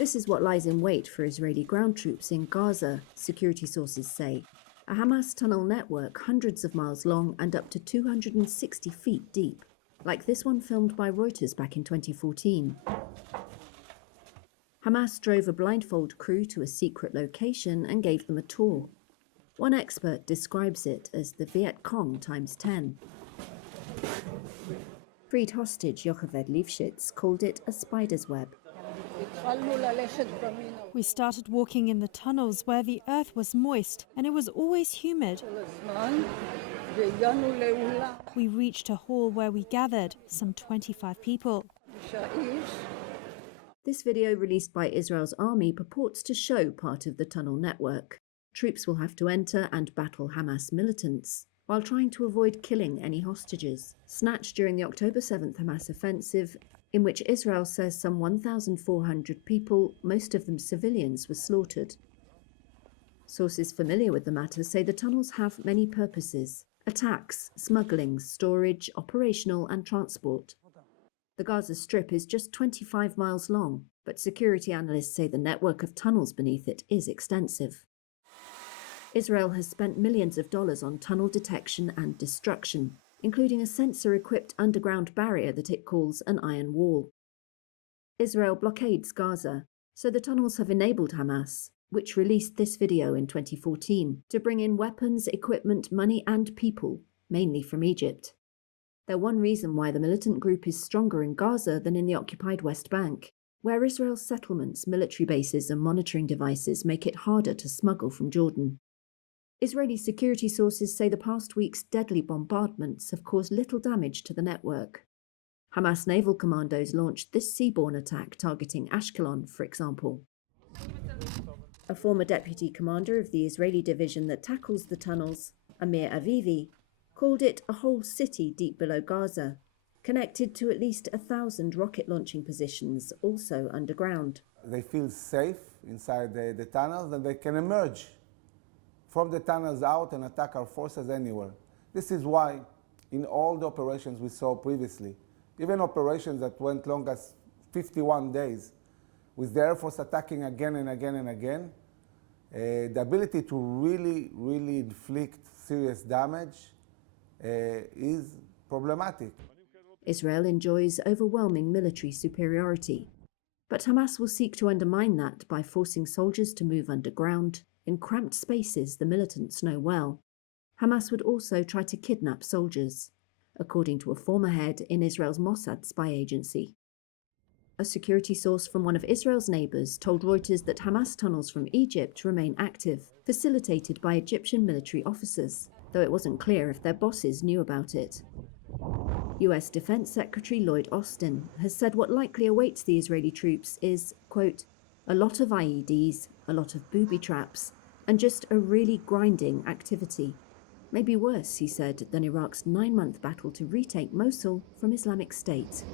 This is what lies in wait for Israeli ground troops in Gaza, security sources say. A Hamas tunnel network hundreds of miles long and up to 260 feet deep, like this one filmed by Reuters back in 2014. Hamas drove a Blindfold crew to a secret location and gave them a tour. One expert describes it as the Viet Cong times 10. Freed hostage Yocheved Lifshitz called it a spider's web. We started walking in the tunnels where the earth was moist and it was always humid. We reached a hall where we gathered, some 25 people. This video released by Israel's army purports to show part of the tunnel network. Troops will have to enter and battle Hamas militants, while trying to avoid killing any hostages, snatched during the October 7th Hamas offensive, in which Israel says some 1,400 people, most of them civilians, were slaughtered. Sources familiar with the matter say the tunnels have many purposes: attacks, smuggling, storage, operational and transport. The Gaza Strip is just 25 miles long, but security analysts say the network of tunnels beneath it is extensive. Israel has spent millions of dollars on tunnel detection and destruction, including a sensor-equipped underground barrier that it calls an iron wall. Israel blockades Gaza, so the tunnels have enabled Hamas, which released this video in 2014, to bring in weapons, equipment, money and people, mainly from Egypt. They're one reason why the militant group is stronger in Gaza than in the occupied West Bank, where Israel's settlements, military bases and monitoring devices make it harder to smuggle from Jordan. Israeli security sources say the past week's deadly bombardments have caused little damage to the network. Hamas naval commandos launched this seaborne attack targeting Ashkelon, for example. A former deputy commander of the Israeli division that tackles the tunnels, Amir Avivi, called it a whole city deep below Gaza, connected to at least 1,000 rocket launching positions, also underground. They feel safe inside the tunnels and they can emerge from the tunnels out and attack our forces anywhere. This is why in all the operations we saw previously, even operations that went long as 51 days, with the Air Force attacking again and again and again, the ability to really inflict serious damage is problematic. Israel enjoys overwhelming military superiority, but Hamas will seek to undermine that by forcing soldiers to move underground, in cramped spaces the militants know well. Hamas would also try to kidnap soldiers, according to a former head in Israel's Mossad spy agency. A security source from one of Israel's neighbours told Reuters that Hamas tunnels from Egypt remain active, facilitated by Egyptian military officers, though it wasn't clear if their bosses knew about it. US Defense Secretary Lloyd Austin has said what likely awaits the Israeli troops is, quote, a lot of IEDs, a lot of booby traps, and just a really grinding activity. Maybe worse, he said, than Iraq's 9-month battle to retake Mosul from Islamic State.